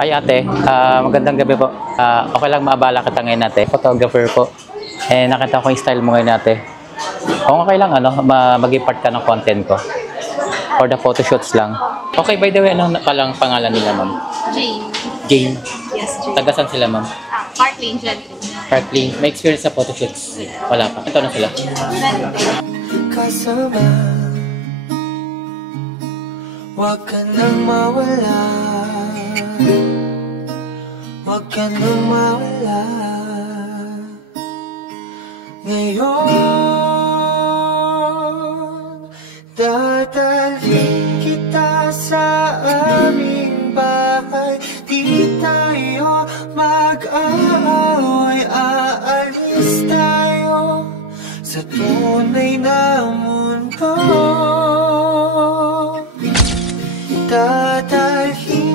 Ay ate, magandang gabi po. Okay lang maabala kita ngayon ate. Photographer po. Nakita ko yung style mo ngayon ate. Kung okay lang, mag-impart ka ng content ko. For the photoshoots lang. Okay, by the way, ano palang pangalan nila, ma'am? Jane. Jane. Yes, Jane. Taga saan sila, ma'am? Park Lane, Gentry. Park Lane. May experience sa photoshoots? Wala pa. Ito na sila. Kasama, wag ka nang mawala, wag ka nang mawala. Ngayon, dadalhin kita sa aming bahay. Di tayo mag-aaway, aalis tayo sa tunay na mundo. Dadalhin